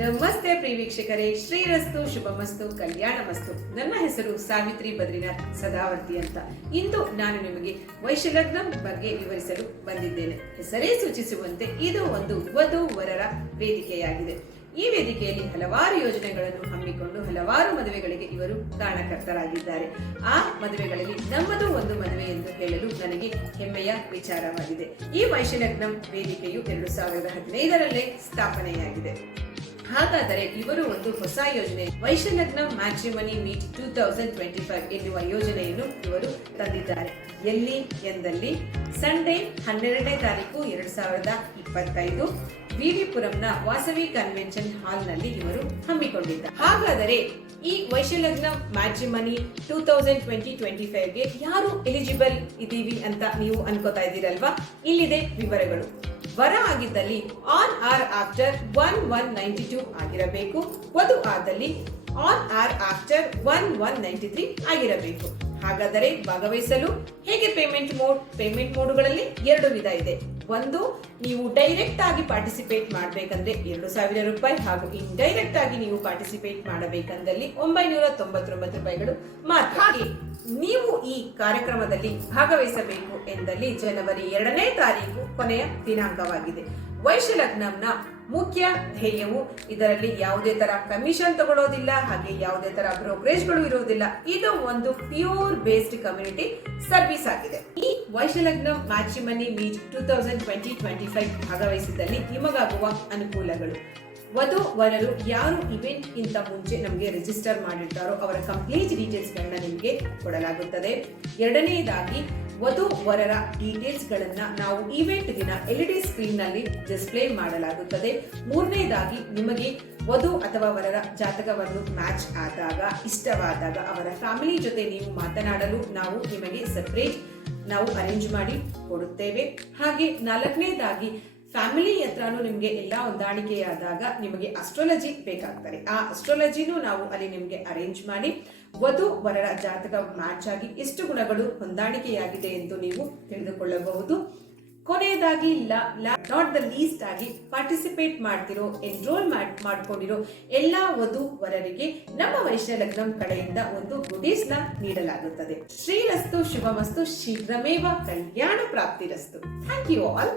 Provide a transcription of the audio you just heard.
ನಮಸ್ತೆ ಪ್ರಿಯ ವೀಕ್ಷಕರೇ, ಶ್ರೀರಸ್ತು ಶುಭಮಸ್ತು ಕಲ್ಯಾಣಮಸ್ತು. ನನ್ನ ಹೆಸರು ಸಾವಿತ್ರಿ ಬದ್ರಿನಾಥ್ ಸದಾವರ್ತಿ ಅಂತ. ಇಂದು ನಾನು ನಿಮಗೆ ವೈಶಲಗ್ನ ಬಗ್ಗೆ ವಿವರಿಸಲು ಬಂದಿದ್ದೇನೆ. ಹೆಸರೇ ಸೂಚಿಸುವಂತೆ ಇದು ಒಂದು ವಧು ವರರ ವೇದಿಕೆಯಾಗಿದೆ. ಈ ವೇದಿಕೆಯಲ್ಲಿ ಹಲವಾರು ಯೋಜನೆಗಳನ್ನು ಹಮ್ಮಿಕೊಂಡು ಹಲವಾರು ಮದುವೆಗಳಿಗೆ ಇವರು ಕಾರಣಕರ್ತರಾಗಿದ್ದಾರೆ. ಆ ಮದುವೆಗಳಲ್ಲಿ ನಮ್ಮದು ಒಂದು ಮದುವೆ ಎಂದು ಹೇಳಲು ನನಗೆ ಹೆಮ್ಮೆಯ ವಿಚಾರವಾಗಿದೆ. ಈ ವೈಶಲಗ್ನ ವೇದಿಕೆಯು 2015ರಲ್ಲೇ ಸ್ಥಾಪನೆಯಾಗಿದೆ. ಹಾಗಾದರೆ ಇವರು ಒಂದು ಹೊಸ ಯೋಜನೆ ವೈಶಲಗ್ನ ಮ್ಯಾಟ್ರಿಮನಿ ಮೀಟ್ 2025 ಎನ್ನುವ ಯೋಜನೆಯನ್ನು ಇವರು ತಂದಿದ್ದಾರೆ. ಎಲ್ಲಿ ಎಂದಲ್ಲಿ ಸಂಡೇ 12ನೇ ತಾರೀಕು 2025 ವಿವಿಪುರಂನ ವಾಸವಿ ಕನ್ವೆನ್ಷನ್ ಹಾಲ್ ನಲ್ಲಿ ಇವರು ಹಮ್ಮಿಕೊಂಡಿದ್ದಾರೆ. ಹಾಗಾದರೆ ಈ ವೈಶಲಗ್ನ ಮ್ಯಾಟ್ರಿಮನಿ 2025ಗೆ ಯಾರು ಎಲಿಜಿಬಲ್ ಇದೀವಿ ಅಂತ ನೀವು ಅನ್ಕೋತಾ ಇದ್ದೀರಲ್ವಾ? ಇಲ್ಲಿದೆ ವಿವರಗಳು. ವರ ಆಗಿದ್ದಲ್ಲಿ ಆನ್ ಆರ್ ಆಫ್ಟರ್ 1192 ಆಗಿರಬೇಕು. ವಧು ಆದಲ್ಲಿ ಆನ್ ಆರ್ ಆಫ್ಟರ್ 1193 ಆಗಿರಬೇಕು. ಹಾಗಾದರೆ ಭಾಗವಹಿಸಲು ಹೇಗೆ ಪೇಮೆಂಟ್ ಮೋಡ್ಗಳಲ್ಲಿ 2 ವಿಧ ಇದೆ. ಒಂದು, ನೀವು ಡೈರೆಕ್ಟ್ ಆಗಿ ಪಾರ್ಟಿಸಿಪೇಟ್ ಮಾಡಬೇಕಂದ್ರೆ 2,000 ರೂಪಾಯಿ, ಹಾಗೂ ಇಂಡೈರೆಕ್ಟ್ ಆಗಿ ನೀವು ಪಾರ್ಟಿಸಿಪೇಟ್ ಮಾಡಬೇಕಂದಲ್ಲಿ 999 ರೂಪಾಯಿಗಳು ಮಾತ್ರ. ನೀವು ಈ ಕಾರ್ಯಕ್ರಮದಲ್ಲಿ ಭಾಗವಹಿಸಬೇಕು ಎಂದಲ್ಲಿ ಜನವರಿ 2ನೇ ತಾರೀಕು ಕೊನೆಯ ದಿನಾಂಕವಾಗಿದೆ. ವೈಶಲಗ್ನಂನ ಮುಖ್ಯ ಧ್ಯೇಯವು ಇದರಲ್ಲಿ ಯಾವುದೇ ತರ ಕಮಿಷನ್ ತಗೊಳ್ಳೋದಿಲ್ಲ, ಹಾಗೆ ಯಾವುದೇ ತರ ಬ್ರೋಕರೇಜ್ಗಳು ಇರೋದಿಲ್ಲ. ಇದು ಒಂದು ಪ್ಯೂರ್ ಬೇಸ್ಡ್ ಕಮ್ಯುನಿಟಿ ಸರ್ವಿಸ್ ಆಗಿದೆ. ಈ ವೈಶಲಗ್ನ ಮ್ಯಾಟ್ರಿಮನಿ ಮೀಟ್ 2025 ಭಾಗವಹಿಸಿದಲ್ಲಿ ನಿಮಗಾಗುವ ಅನುಕೂಲಗಳು: ವಧು ವರರು ಯಾರು ಇವೆಂಟ್ ಇಂತ ಮುಂಚೆ ನಮಗೆ ರಿಜಿಸ್ಟರ್ ಮಾಡಿರ್ತಾರೋ ಅವರ ಕಂಪ್ಲೀಟ್ ಡೀಟೇಲ್ಸ್ ಗಳನ್ನ ನಿಮಗೆ ಕೊಡಲಾಗುತ್ತದೆ. ಎರಡನೆಯದಾಗಿ, ವಧು ವರರ ಡೀಟೇಲ್ಸ್ ಗಳನ್ನ ನಾವು ಇವೆಂಟ್ ದಿನ LED ಸ್ಕ್ರೀನ್ ನಲ್ಲಿ ಡಿಸ್ಪ್ಲೇ ಮಾಡಲಾಗುತ್ತದೆ. ಮೂರನೇದಾಗಿ, ನಿಮಗೆ ವಧು ಅಥವಾ ವರರ ಜಾತಕವನ್ನು ಮ್ಯಾಚ್ ಆದಾಗ, ಇಷ್ಟವಾದಾಗ ಅವರ ಫ್ಯಾಮಿಲಿ ಜೊತೆ ನೀವು ಮಾತನಾಡಲು ನಾವು ನಿಮಗೆ ಸೆಪರೇಟ್ ಅರೇಂಜ್ ಮಾಡಿ ಕೊಡುತ್ತೇವೆ. ಹಾಗೆ ನಾಲ್ಕನೇದಾಗಿ, ಫ್ಯಾಮಿಲಿ ಹತ್ರನೂ ನಿಮ್ಗೆ ಎಲ್ಲ ಹೊಂದಾಣಿಕೆಯಾದಾಗ ನಿಮಗೆ ಅಸ್ಟ್ರಾಲಜಿ ಬೇಕಾಗ್ತಾರೆ. ಆ ಅಸ್ಟ್ರಾಲಜಿನೂ ನಾವು ಅಲ್ಲಿ ನಿಮ್ಗೆ ಅರೇಂಜ್ ಮಾಡಿ ವಧು ವರರ ಜಾತಕ ಮ್ಯಾಚ್ ಆಗಿ ಎಷ್ಟು ಗುಣಗಳು ಹೊಂದಾಣಿಕೆಯಾಗಿದೆ ಎಂದು ನೀವು ತಿಳಿದುಕೊಳ್ಳಬಹುದು. ಕೊನೆಯದಾಗಿ ನಾಟ್ ದ ಲೀಸ್ಟ್ ಆಗಿ, ಪಾರ್ಟಿಸಿಪೇಟ್ ಮಾಡ್ತಿರೋ, ಎನ್ರೋಲ್ ಮಾಡ್ಕೊಂಡಿರೋ ಎಲ್ಲಾ ವಧು ವರರಿಗೆ ನಮ್ಮ ವೈಶಲಗ್ನ ಕಡೆಯಿಂದ ಒಂದು ಗುಡೀಸ್ ನ ನೀಡಲಾಗುತ್ತದೆ. ಶ್ರೀರಸ್ತು ಶುಭಮಸ್ತು, ಶೀಘ್ರಮೇವ ಕಲ್ಯಾಣ ಪ್ರಾಪ್ತಿರಸ್ತು. Thank you all.